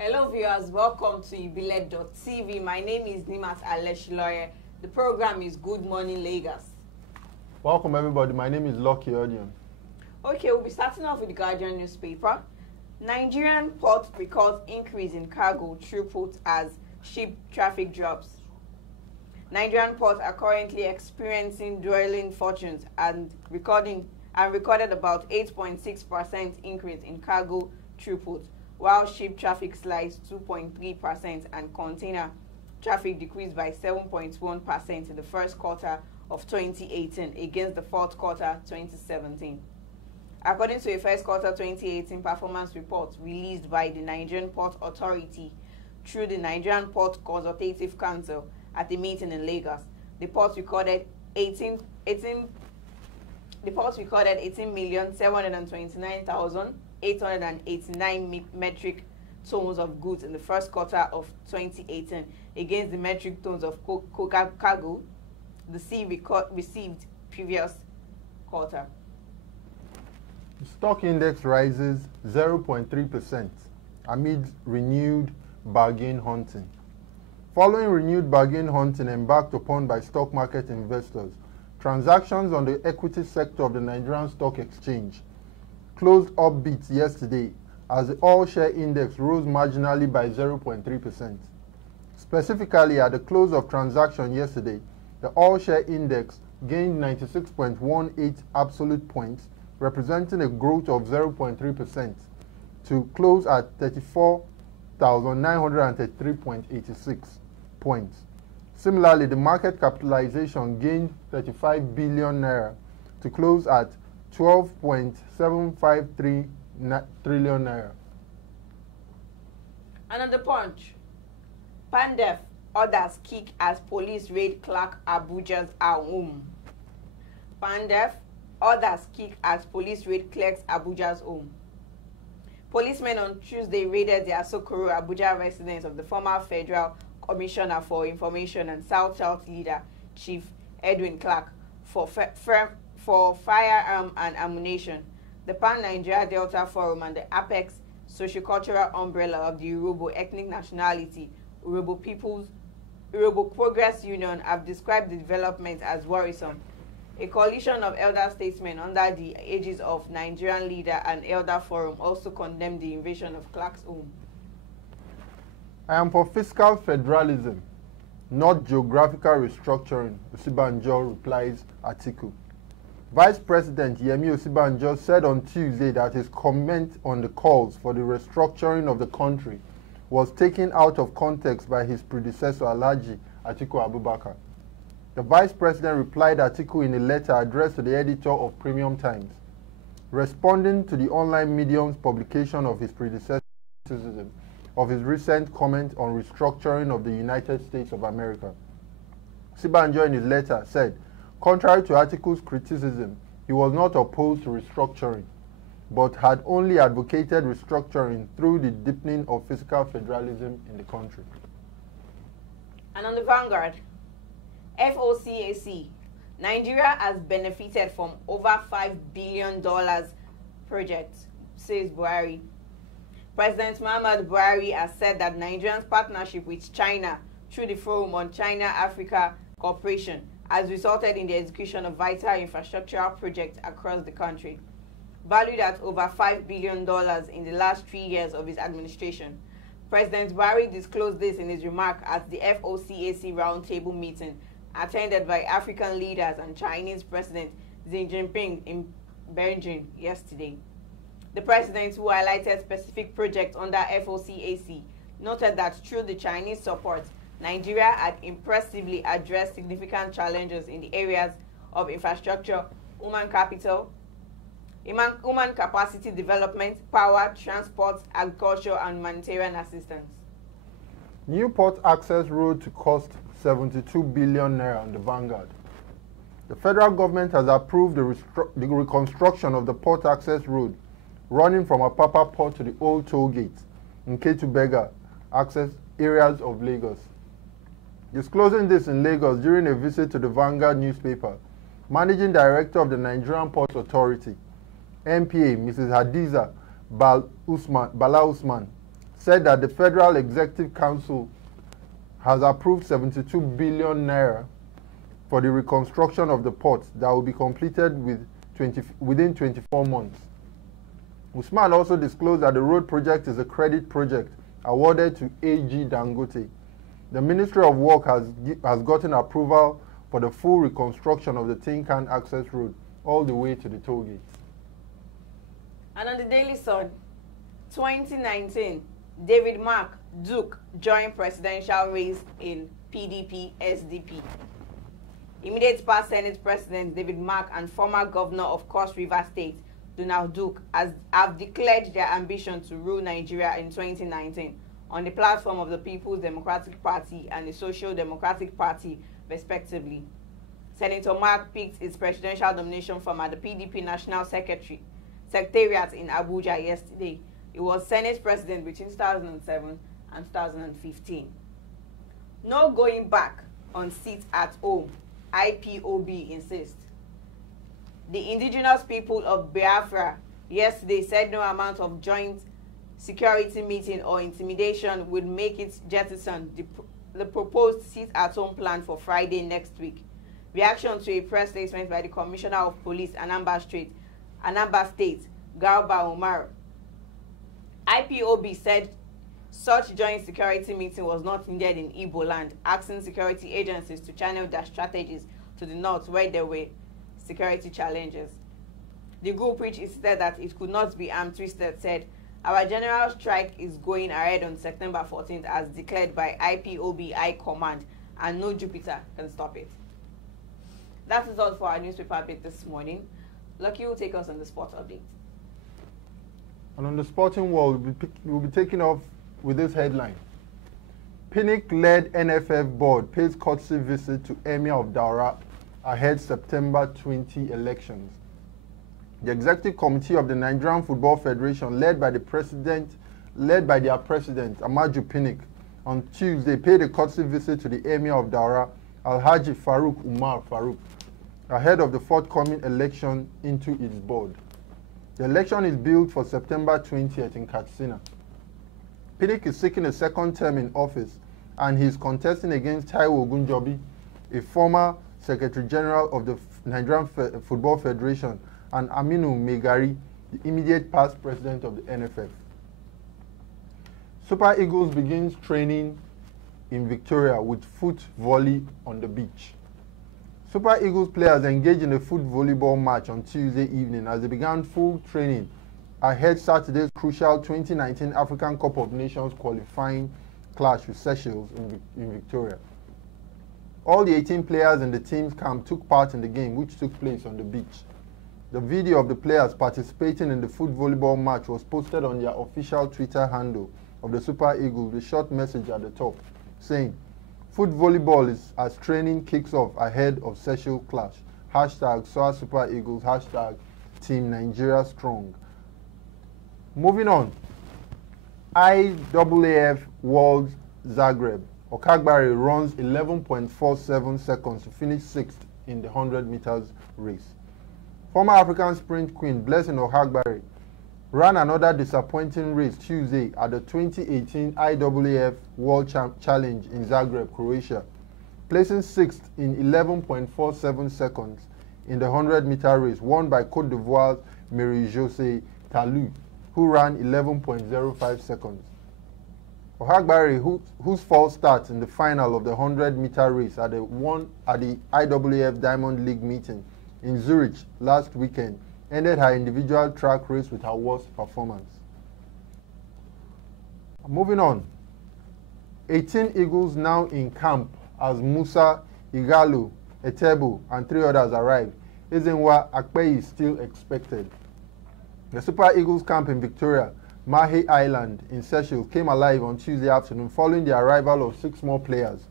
Hello viewers, welcome to Ibile.tv. My name is Nimat Aleshiloye. The program is Good Morning Lagos. Welcome everybody, my name is Lucky Odion. Okay, we'll be starting off with the Guardian newspaper. Nigerian port records increase in cargo throughput as ship traffic drops. Nigerian ports are currently experiencing dwindling fortunes and recorded about 8.6% increase in cargo throughput, while ship traffic slides 2.3% and container traffic decreased by 7.1% in the first quarter of 2018 against the fourth quarter 2017. According to a first quarter 2018 performance report released by the Nigerian Port Authority through the Nigerian Port Consultative Council at a meeting in Lagos, the port recorded 18,729,889 metric tons of goods in the first quarter of 2018 against the metric tons of cargo the sea received previous quarter. The stock index rises 0.3% amid renewed bargain hunting. Following renewed bargain hunting embarked upon by stock market investors, transactions on the equity sector of the Nigerian Stock Exchange closed upbeat yesterday as the all-share index rose marginally by 0.3%. Specifically, at the close of transaction yesterday, the all-share index gained 96.18 absolute points, representing a growth of 0.3% to close at 34,933.86 points. Similarly, the market capitalization gained 35 billion naira to close at 12.753 trillion naira. Another punch. Pandef orders kick as police raid Clark Abuja's home. Pandef orders kick as police raid Clark Abuja's home. Policemen on Tuesday raided the Asokoro Abuja residence of the former Federal Commissioner for Information and South leader Chief Edwin Clark for firearm and ammunition. The Pan-Nigeria Delta Forum and the Apex Sociocultural Umbrella of the Yoruba Ethnic Nationality, Yoruba Progress Union have described the development as worrisome. A coalition of elder statesmen under the aegis of Nigerian Leader and Elder Forum also condemned the invasion of Clark's home. I am for fiscal federalism, not geographical restructuring, Osibanjo replies Atiku. Vice President Yemi Osibanjo said on Tuesday that his comment on the calls for the restructuring of the country was taken out of context by his predecessor Alhaji Atiku Abubakar. The Vice President replied Atiku in a letter addressed to the editor of Premium Times, responding to the online medium's publication of his predecessor's criticism of his recent comment on restructuring of the United States of America. Osibanjo in his letter said, contrary to Atiku's criticism, he was not opposed to restructuring, but had only advocated restructuring through the deepening of fiscal federalism in the country. And on the Vanguard, FOCAC, Nigeria has benefited from over $5 billion project, says Buhari. President Muhammadu Buhari has said that Nigeria's partnership with China through the Forum on China-Africa Cooperation has resulted in the execution of vital infrastructural projects across the country, valued at over $5 billion in the last 3 years of his administration. President Buhari disclosed this in his remark at the FOCAC roundtable meeting attended by African leaders and Chinese President Xi Jinping in Beijing yesterday. The president, who highlighted specific projects under FOCAC, noted that through the Chinese support, Nigeria had impressively addressed significant challenges in the areas of infrastructure, human capital, human capacity development, power, transport, agriculture, and humanitarian assistance. New port access road to cost 72 billion naira on the Vanguard. The federal government has approved the reconstruction of the port access road running from Apapa Port to the old toll gate in Ketubega access areas of Lagos. Disclosing this in Lagos during a visit to the Vanguard newspaper, Managing Director of the Nigerian Ports Authority, NPA, Mrs. Hadiza Bala Usman, said that the Federal Executive Council has approved 72 billion naira for the reconstruction of the port that will be completed within 24 months. Usman also disclosed that the road project is a credit project awarded to AG Dangote. The Ministry of Work has gotten approval for the full reconstruction of the Tinkan access road all the way to the toll gates. And on the Daily Sun, 2019, David Mark Duke joined presidential race in PDP SDP. Immediate past Senate President David Mark and former governor of Cross River State, Donald Duke, have declared their ambition to rule Nigeria in 2019 on the platform of the People's Democratic Party and the Social Democratic Party, respectively. Senator Mark picked his presidential nomination from at the PDP National Secretariat in Abuja yesterday. He was Senate President between 2007 and 2015. No going back on seats at home, IPOB insists. The indigenous people of Biafra yesterday said no amount of joint security meeting or intimidation would make it jettison the proposed sit-at-home plan for Friday next week. Reaction to a press statement by the Commissioner of Police, Anambra State, Garba Umar. IPOB said such joint security meeting was not needed in Igbo land, asking security agencies to channel their strategies to the north where there were security challenges. The group, which insisted that it could not be arm twisted, said, "Our general strike is going ahead on September 14th as declared by IPOB High Command, and no Jupiter can stop it." That is all for our newspaper update this morning. Lucky will take us on the sports update. And on the sporting world, we'll be taking off with this headline. Pinnick-led NFF board pays courtesy visit to Emir of Daura ahead September 20 elections. The executive committee of the Nigerian Football Federation, led by their president, Amaju Pinnick, on Tuesday paid a courtesy visit to the Emir of Daura, Alhaji Farouk Umar Farouk, ahead of the forthcoming election into its board. The election is billed for September 20th in Katsina. Pinnick is seeking a second term in office, and he is contesting against Taiwo Ogunjobi, a former Secretary General of the Nigerian Football Federation, and Aminu Megari, the immediate past president of the NFF. Super Eagles begins training in Victoria with foot volley on the beach. Super Eagles players engaged in a foot volleyball match on Tuesday evening as they began full training ahead Saturday's crucial 2019 African Cup of Nations qualifying clash with Seychelles in Victoria. All the 18 players in the team's camp took part in the game, which took place on the beach. The video of the players participating in the foot volleyball match was posted on their official Twitter handle of the Super Eagles with a short message at the top saying, "Foot volleyball is as training kicks off ahead of Seychelles clash. Hashtag SOA Super Eagles. Hashtag Team Nigeria Strong." Moving on. IAAF World Zagreb. Okagbare runs 11.47 seconds to finish 6th in the 100 meters race. Former African sprint queen Blessing Okagbare ran another disappointing race Tuesday at the 2018 IAAF World Challenge in Zagreb, Croatia, placing 6th in 11.47 seconds in the 100-meter race won by Côte d'Ivoire's Marie-Josée Talou, who ran 11.05 seconds. Okagbare, whose false start in the final of the 100-meter race at the IAAF Diamond League meeting in Zurich last weekend, ended her individual track race with her worst performance. Moving on. 18 Eagles now in camp as Musa, Igalo, Etebo, and 3 others arrived. Ezenwa Akpeyi is still expected. The Super Eagles camp in Victoria, Mahe Island in Seychelles came alive on Tuesday afternoon following the arrival of 6 more players,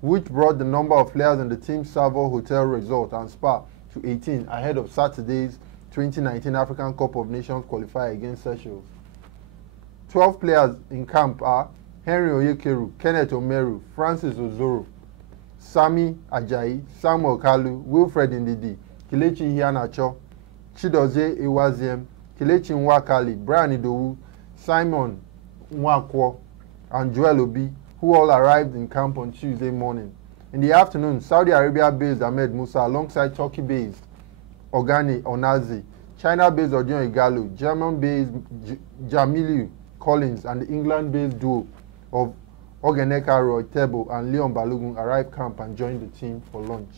which brought the number of players in the team's Savo Hotel Resort and Spa to 18 ahead of Saturday's 2019 African Cup of Nations qualifier against Seychelles. 12 players in camp are Henry Oyekeru, Kenneth Omeru, Francis Ozoro, Sami Ajayi, Samuel Kalu, Wilfred Ndidi, Kelechi Iheanacho, Chidozie Iwaziem, Kelechi Nwakali, Brian Idowu, Simon Nwakwo and Joel Obi, who all arrived in camp on Tuesday morning. In the afternoon, Saudi Arabia-based Ahmed Musa alongside Turkey-based Ogani Onazi, China-based Odion Igalo, German-based Jamilu Collins, and the England-based duo of Ogeneka Roy Tebo and Leon Balogun arrived camp and joined the team for lunch.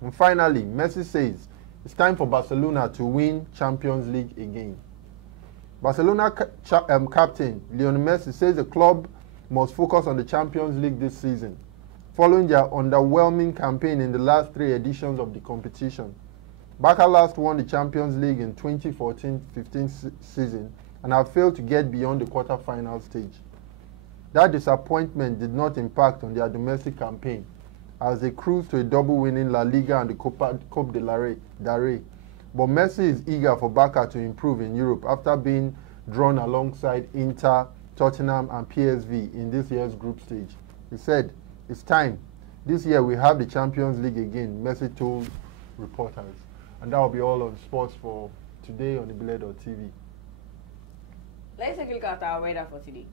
And finally, Messi says it's time for Barcelona to win Champions League again. Barcelona captain Lionel Messi says the club must focus on the Champions League this season, following their underwhelming campaign in the last 3 editions of the competition. Barca last won the Champions League in 2014-15 season and have failed to get beyond the quarter-final stage. That disappointment did not impact on their domestic campaign, as they cruised to a double-winning La Liga and the Coupe del Rey. But Messi is eager for Barca to improve in Europe after being drawn alongside Inter, Tottenham and PSV in this year's group stage. He said, "It's time. This year we have the Champions League again," Messi told reporters. And that will be all on sports for today on Ibile.tv. Let's take a look at our weather for today.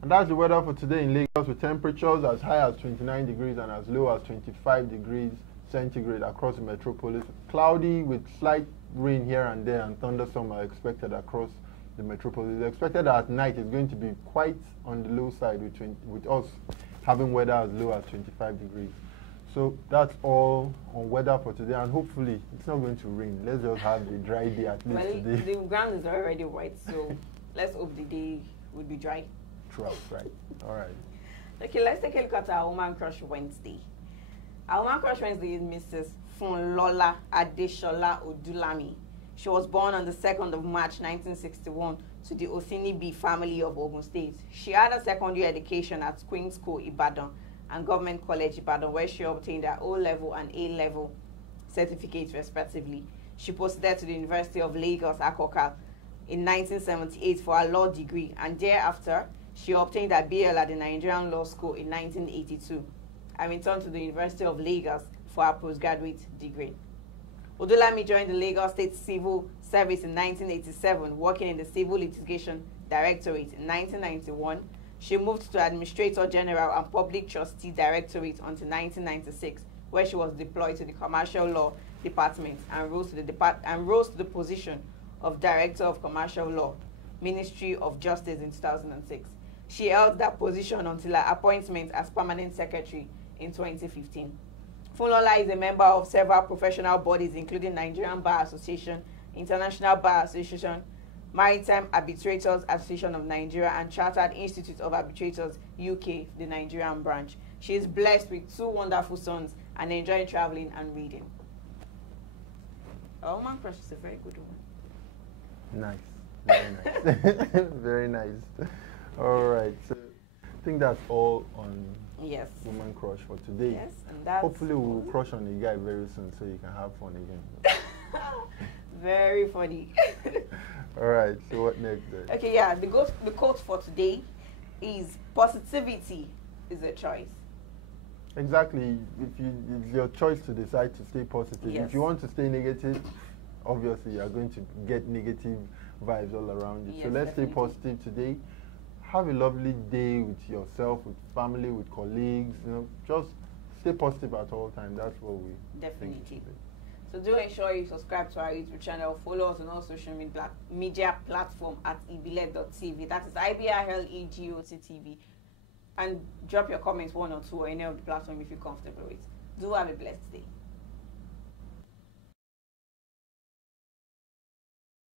And that's the weather for today in Lagos, with temperatures as high as 29 degrees and as low as 25 degrees centigrade across the metropolis. Cloudy with slight rain here and there, and thunderstorms are expected across the metropolis. It's expected that at night it's going to be quite on the low side, with us having weather as low as 25 degrees. So that's all on weather for today, and hopefully it's not going to rain. Let's just have a dry day at least today. The ground is already wet, so let's hope the day will be dry. Right. All right. Okay, let's take a look at our Woman Crush Wednesday. Our Woman Crush Wednesday is Mrs. Funlola Adeshola Odulami. She was born on the 2nd of March 1961 to the Osinibi family of Ogun State. She had a secondary education at Queen's School Ibadan and Government College Ibadan, where she obtained her O-level and A-level certificates respectively. She proceeded to the University of Lagos, Akoka, in 1978 for her law degree, and thereafter she obtained her BL at the Nigerian Law School in 1982 and returned to the University of Lagos for her postgraduate degree. Odulami joined the Lagos State Civil Service in 1987, working in the Civil Litigation Directorate. In 1991, she moved to Administrator General and Public Trustee Directorate until 1996, where she was deployed to the Commercial Law Department and rose to the position of Director of Commercial Law, Ministry of Justice in 2006. She held that position until her appointment as Permanent Secretary in 2015. Funlola is a member of several professional bodies, including Nigerian Bar Association, International Bar Association, Maritime Arbitrators Association of Nigeria, and Chartered Institute of Arbitrators UK, the Nigerian branch. She is blessed with 2 wonderful sons and enjoys traveling and reading. Our Woman Crush is a very good one. Nice. Very nice. Very nice. All right. So I think that's all on Woman Crush for today. Yes, and that's hopefully we'll crush on a guy very soon so you can have fun again. Very funny. All right. So what next then? Okay, yeah. The quote for today is positivity is a choice. Exactly. It's your choice to decide to stay positive. Yes. If you want to stay negative, obviously you are going to get negative vibes all around you. Yes, so let's definitely. stay positive today. Have a lovely day with yourself, with family, with colleagues. Just stay positive at all times. That's what we Definitely. think today. So do ensure you subscribe to our YouTube channel, follow us on all social media platform at Ibile.tv. That is IBILEGOT TV. And drop your comments, one or two, or any of the platform if you're comfortable with. Do have a blessed day.